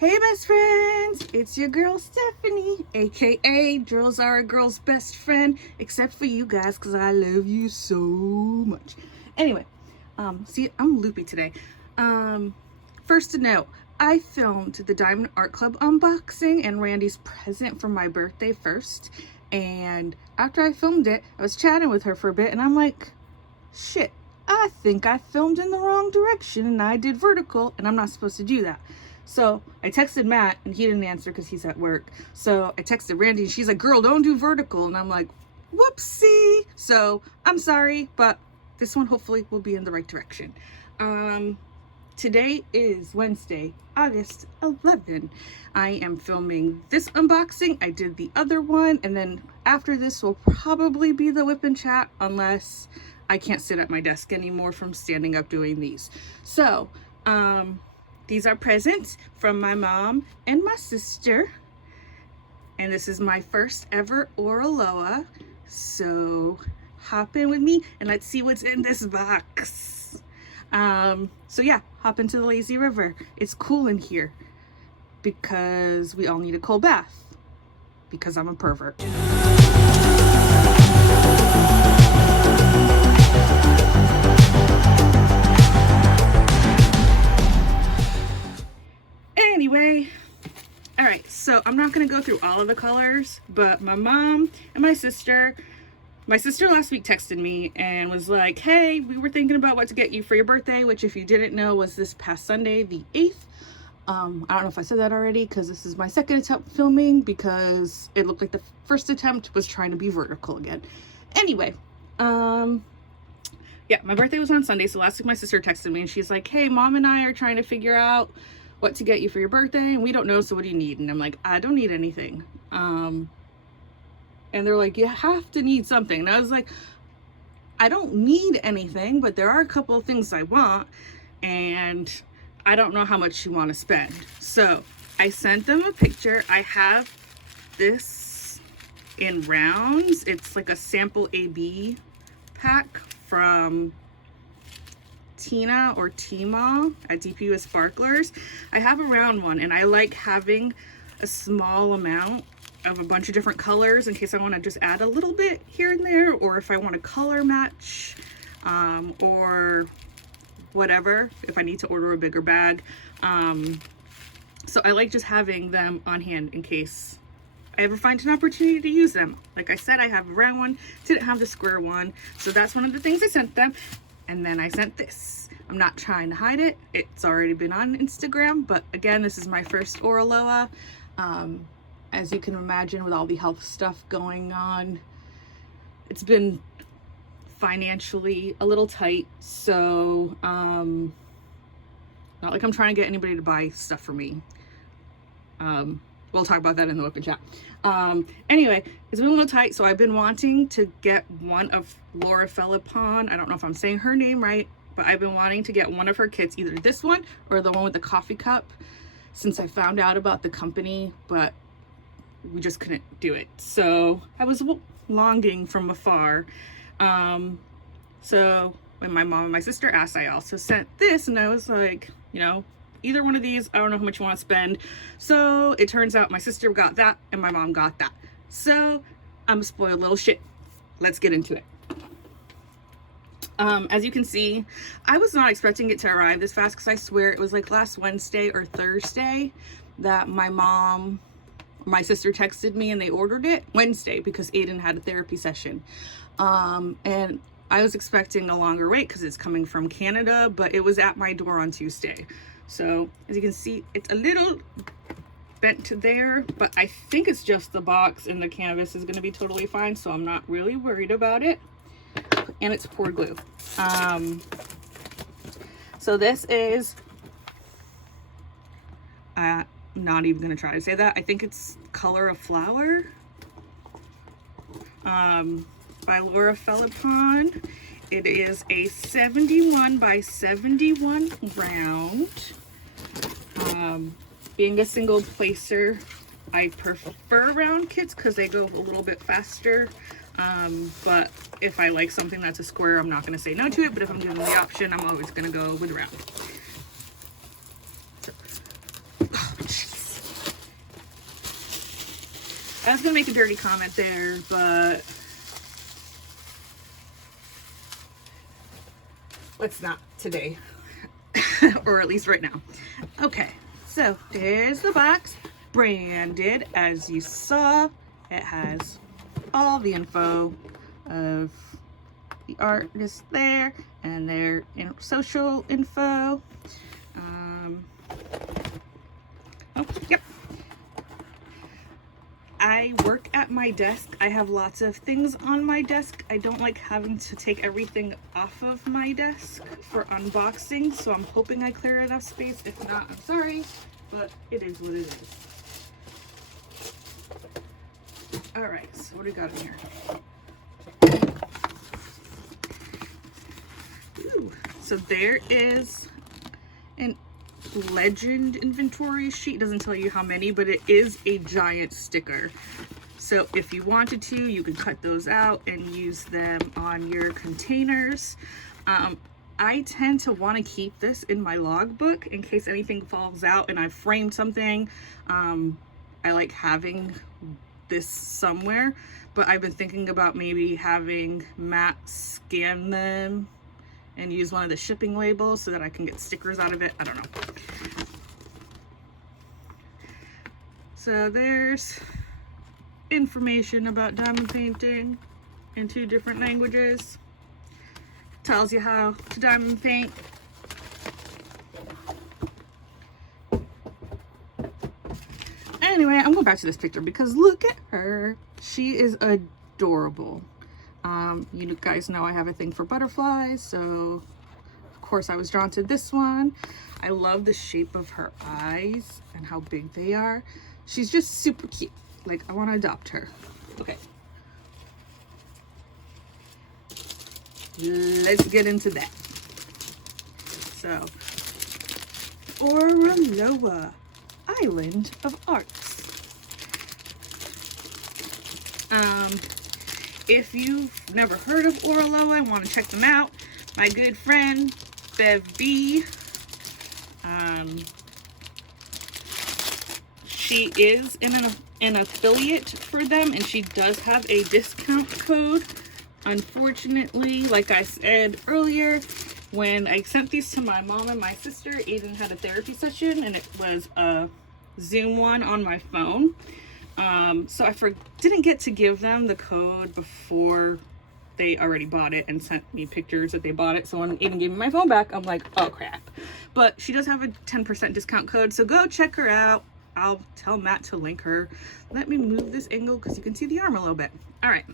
Hey best friends, it's your girl Stephanie, aka Girls Are a Girl's Best Friend, except for you guys because I love you so much. Anyway, see, I'm loopy today. First to note, I filmed the Diamond Art Club unboxing and Randy's present for my birthday first, and after I filmed it, I was chatting with her for a bit and I'm like, shit, I think I filmed in the wrong direction and I did vertical and I'm not supposed to do that. So I texted Matt and he didn't answer because he's at work. So I texted Randy and she's like, girl, don't do vertical. And I'm like, whoopsie. So I'm sorry, but this one hopefully will be in the right direction. Today is Wednesday, August 11. I am filming this unboxing. I did the other one. And then after this will probably be the whip and chat unless I can't sit at my desk anymore from standing up doing these. So, these are presents from my mom and my sister. And this is my first ever Oraloa. So hop in with me and let's see what's in this box. So yeah, hop into the lazy river. It's cool in here because we all need a cold bath because I'm a pervert. Anyway, all right, so I'm not going to go through all of the colors, but my mom and my sister last week texted me and was like, hey, we were thinking about what to get you for your birthday, which if you didn't know was this past Sunday, the 8th. I don't know if I said that already because this is my second attempt filming because it looked like the first attempt was trying to be vertical again. Anyway, yeah, my birthday was on Sunday, so last week my sister texted me and she's like, hey, mom and I are trying to figure out what to get you for your birthday and we don't know, so what do you need? And I'm like, I don't need anything. And they're like, you have to need something. And I was like, I don't need anything, but there are a couple of things I want and I don't know how much you want to spend. So I sent them a picture. I have this in rounds. It's like a sample AB pack from Tina or Tima at DPU Sparklers. I have a round one and I like having a small amount of a bunch of different colors in case I want to just add a little bit here and there, or if I want to color match, or whatever, if I need to order a bigger bag. So I like just having them on hand in case I ever find an opportunity to use them. Like I said, I have a round one, didn't have the square one, so that's one of the things I sent them. And then I sent this. I'm not trying to hide it. It's already been on Instagram, but again, this is my first Oraloa. As you can imagine, with all the health stuff going on, it's been financially a little tight. So, not like I'm trying to get anybody to buy stuff for me. We'll talk about that in the whip and chat. Anyway, it's been a little tight, so I've been wanting to get one of Laure Phelipon. I don't know if I'm saying her name right, but I've been wanting to get one of her kits, either this one or the one with the coffee cup, since I found out about the company, but we just couldn't do it. So I was longing from afar. So when my mom and my sister asked, I also sent this, and I was like, you know, either one of these, I don't know how much you want to spend. So it turns out my sister got that and my mom got that. So I'm a spoiled little shit. Let's get into it. As you can see, I was not expecting it to arrive this fast because I swear it was like last Wednesday or Thursday that my sister texted me and they ordered it Wednesday because Aiden had a therapy session. And I was expecting a longer wait because it's coming from Canada, but it was at my door on Tuesday. So as you can see, it's a little bent there, but I think it's just the box and the canvas is going to be totally fine. So I'm not really worried about it. And it's pour glue. So this is, I'm not even going to try to say that. I think it's Color of Flower, by Laure Phelipon. It is a 71 by 71 round. Being a single placer, I prefer round kits because they go a little bit faster. But if I like something that's a square, I'm not going to say no to it. But if I'm given the option, I'm always going to go with round. So, oh, I was gonna make a dirty comment there, but let's not today. Or at least right now. Okay, so there's the box, branded. As you saw, it has all the info of the artist there and their social info. Oh, yep. I work at my desk. I have lots of things on my desk. I don't like having to take everything off of my desk for unboxing, so I'm hoping I clear enough space. If not, I'm sorry, but it is what it is. All right, so what do we got in here? Ooh, so there is an legend inventory sheet. Doesn't tell you how many, but it is a giant sticker. So if you wanted to, you could cut those out and use them on your containers. I tend to want to keep this in my logbook in case anything falls out and I framed something. I like having this somewhere, but I've been thinking about maybe having Matt scan them and use one of the shipping labels so that I can get stickers out of it. I don't know. So there's information about diamond painting in 2 different languages. Tells you how to diamond paint. Anyway, I'm going back to this picture because look at her. She is adorable. You guys know I have a thing for butterflies, so of course I was drawn to this one. I love the shape of her eyes and how big they are. She's just super cute. Like, I want to adopt her. Okay. Let's get into that. So, Oraloa, Island of Arts. If you've never heard of Oraloa and want to check them out, my good friend Bev B, she is an affiliate for them, and she does have a discount code. Unfortunately, like I said earlier, when I sent these to my mom and my sister, Aiden had a therapy session and it was a Zoom one on my phone. So I didn't get to give them the code before they already bought it and sent me pictures that they bought it. So when Aiden gave me my phone back, I'm like, oh crap. But she does have a 10% discount code, so go check her out. I'll tell Matt to link her. Let me move this angle because you can see the arm a little bit. All right,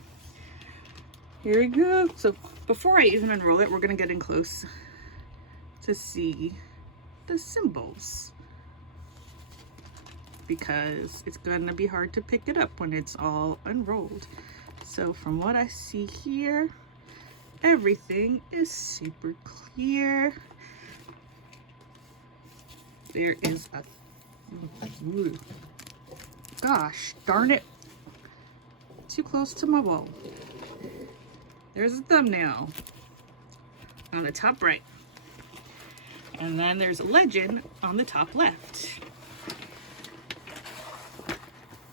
here we go. So before I even unroll it, we're gonna get in close to see the symbols, because it's gonna be hard to pick it up when it's all unrolled. So from what I see here, everything is super clear. There is a, ooh, gosh darn it, too close to my wall. There's a thumbnail on the top right. And then there's a legend on the top left.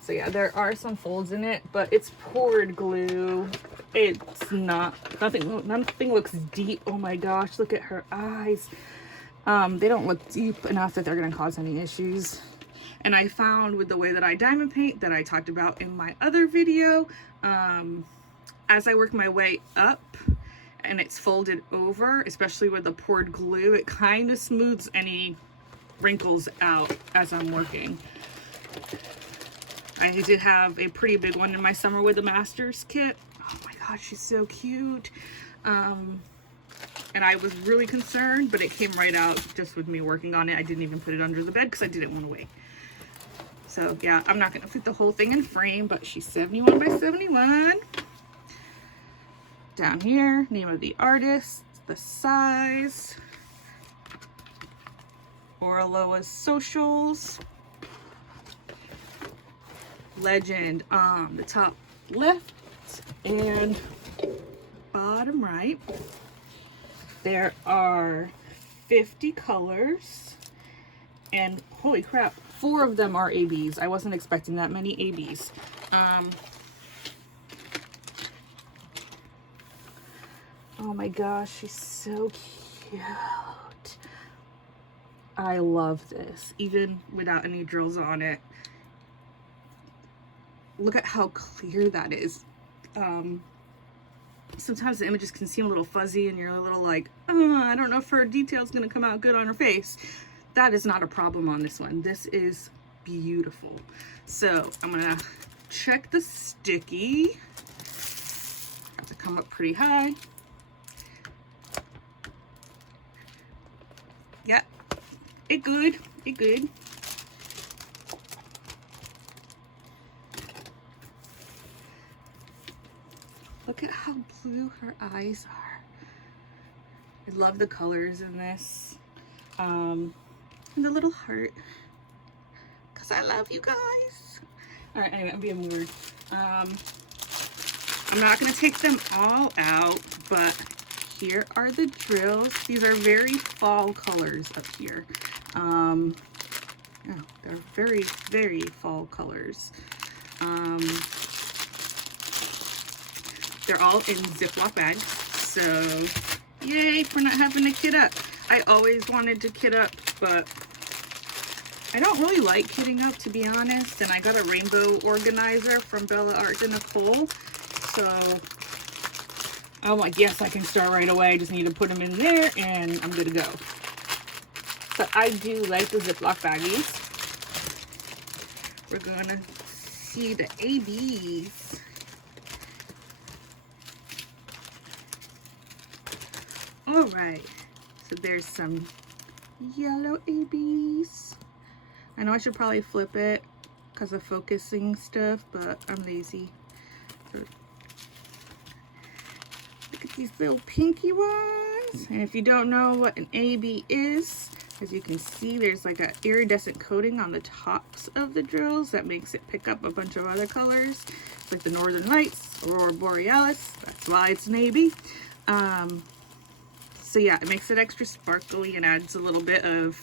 So yeah, there are some folds in it, but it's poured glue. It's not, nothing looks deep. Oh my gosh, look at her eyes. They don't look deep enough that they're gonna cause any issues. And I found with the way that I diamond paint that I talked about in my other video, as I work my way up and it's folded over, especially with the poured glue, it kind of smooths any wrinkles out as I'm working. I did have a pretty big one in my summer with the master's kit. Oh my gosh, she's so cute. And I was really concerned, but it came right out just with me working on it. I didn't even put it under the bed because I didn't want to wait. So yeah, I'm not gonna fit the whole thing in frame, but she's 71 by 71. Down here, name of the artist, the size, Oraloa's socials, legend on the top left and bottom right. There are 50 colors, and holy crap, 4 of them are ABs. I wasn't expecting that many ABs. Oh my gosh, she's so cute. I love this, even without any drills on it. Look at how clear that is. Sometimes the images can seem a little fuzzy and you're a little like, I don't know if her detail's gonna come out good on her face. That is not a problem on this one. This is beautiful. So I'm gonna check the sticky. Have to come up pretty high. Yeah, it good, it good. Look at how blue her eyes are. I love the colors in this. And the little heart. Because I love you guys. Alright, anyway, I'm being weird. I'm not going to take them all out, but here are the drills. These are very fall colors up here. Yeah, they're very, very fall colors. They're all in Ziploc bags, so yay for not having to kit up. I always wanted to kit up, but I don't really like kitting up, to be honest, and I got a rainbow organizer from Bella Art de Nicole, so I'm like, yes, I can start right away. I just need to put them in there, and I'm good to go. So I do like the Ziploc baggies. We're gonna see the ABs. All right, so there's some yellow ABs. I know I should probably flip it because of focusing stuff, but I'm lazy. So, look at these little pinky ones. And if you don't know what an AB is, as you can see, there's like an iridescent coating on the tops of the drills that makes it pick up a bunch of other colors. It's like the Northern Lights, Aurora Borealis. That's why it's an AB. So yeah, it makes it extra sparkly and adds a little bit of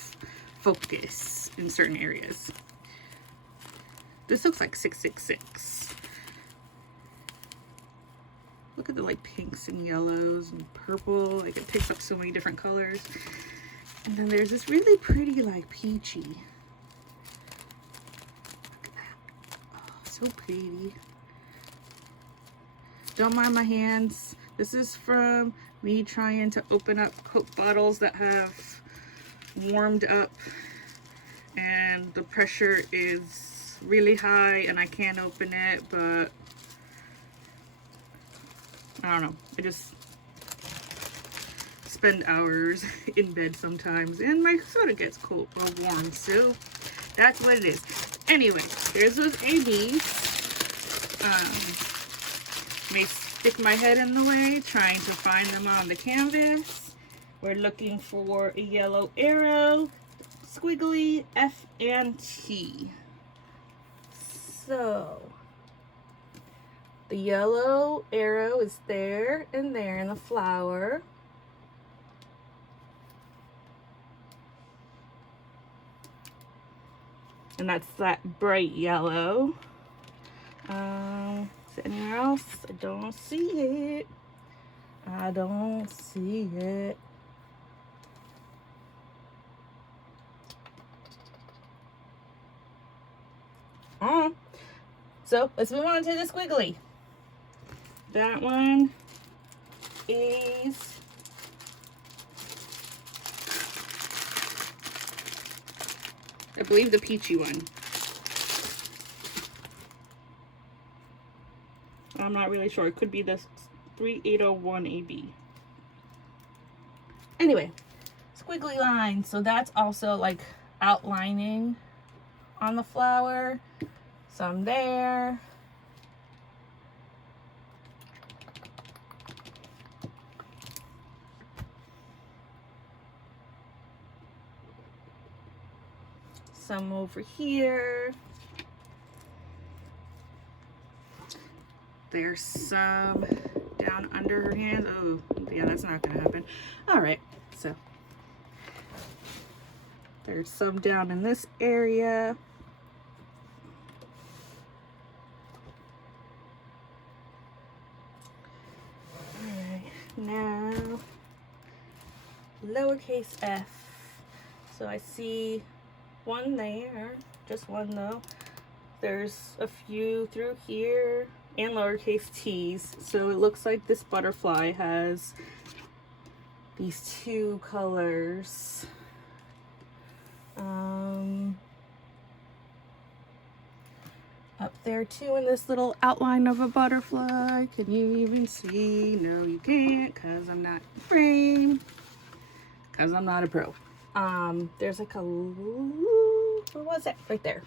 focus in certain areas. This looks like 666. Look at the like pinks and yellows and purple. Like it picks up so many different colors. And then there's this really pretty like peachy. Look at that. Oh, so pretty. Don't mind my hands. This is from me trying to open up Coke bottles that have warmed up and the pressure is really high and I can't open it, but I don't know. I just spend hours in bed sometimes and my soda gets cold or warm, so that's what it is. Anyway, there's those ABs. May stick my head in the way trying to find them on the canvas. We're looking for a yellow arrow, squiggly, F and T. So the yellow arrow is there and there in the flower. And that's that bright yellow. Is it anywhere else? I don't see it. I don't see it. So let's move on to the squiggly. That one is I believe the peachy one. I'm not really sure. It could be this 3801 AB. Anyway, squiggly lines. So that's also like outlining on the flower. Some there. Some over here. There's some down under her hand. Oh, yeah, that's not gonna happen. All right, so there's some down in this area. now lowercase f. So I see one there, just one though. There's a few through here and lowercase t's. So it looks like this butterfly has these two colors. Up there too in this little outline of a butterfly. Can you even see? No, you can't, because I'm not in frame. Because I'm not a pro. There's like a, where was it? Right there.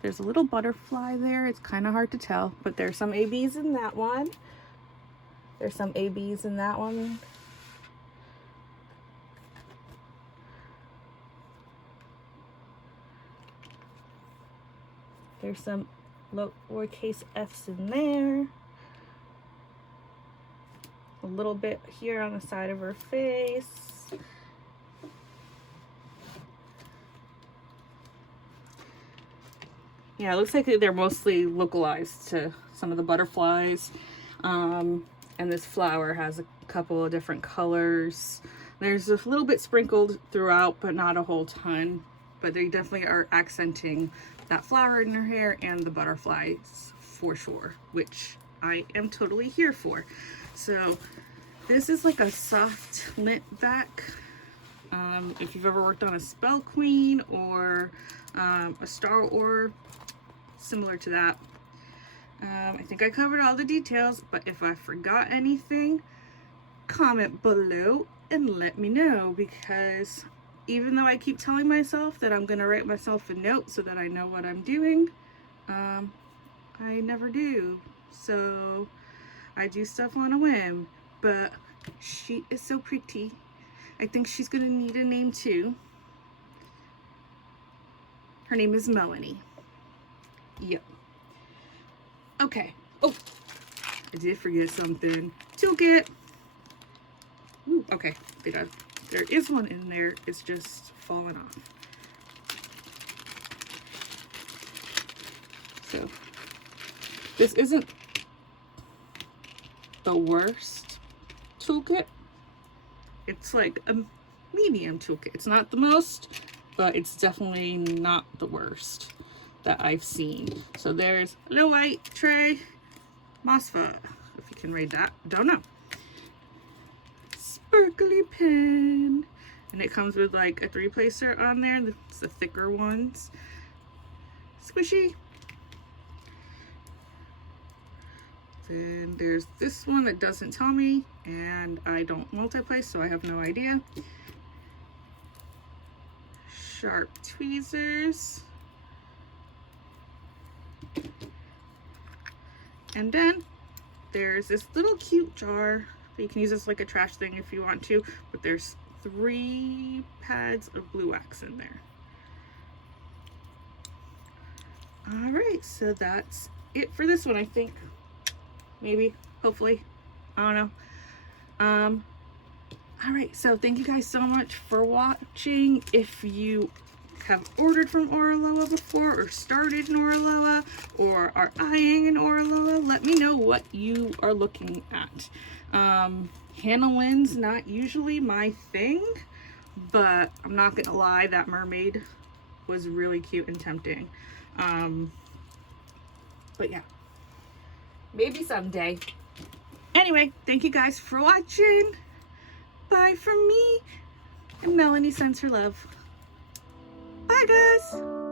There's a little butterfly there. It's kind of hard to tell, but there's some ABs in that one. There's some ABs in that one. There's some lowercase f's in there. A little bit here on the side of her face. Yeah, it looks like they're mostly localized to some of the butterflies. And this flower has a couple of different colors. There's a little bit sprinkled throughout, but not a whole ton. But they definitely are accenting that flower in her hair and the butterflies for sure, which I am totally here for. So this is like a soft lint back. If you've ever worked on a Spell Queen or a Star Ore, similar to that. I think I covered all the details, but if I forgot anything, comment below and let me know, because even though I keep telling myself that I'm going to write myself a note so that I know what I'm doing, I never do. So I do stuff on a whim, but she is so pretty. I think she's going to need a name too. Her name is Melanie. Yep. Okay. Oh, I did forget something. Toolkit. Ooh, okay. There is one in there. It's just falling off. So this isn't the worst toolkit. It's like a medium toolkit. It's not the most, but it's definitely not the worst that I've seen. So there's a little white tray, Mosfa, if you can read that, don't know. Sparkly pen, and it comes with like a 3-placer on there. It's the thicker ones. Squishy. Then there's this one that doesn't tell me, and I don't multi-place, so I have no idea. Sharp tweezers. And then there's this little cute jar. You can use this like a trash thing if you want to, but there's 3 pads of blue wax in there. All right, so that's it for this one, I think. Maybe, hopefully, I don't know. All right, so thank you guys so much for watching. If you have ordered from Oraloa before, or started in Oraloa, or are eyeing an Oraloa, let me know what you are looking at. Hannah-Lynn's not usually my thing, but I'm not gonna lie, that mermaid was really cute and tempting. But yeah, maybe someday. Anyway, thank you guys for watching. Bye from me, and Melanie sends her love. Bye guys.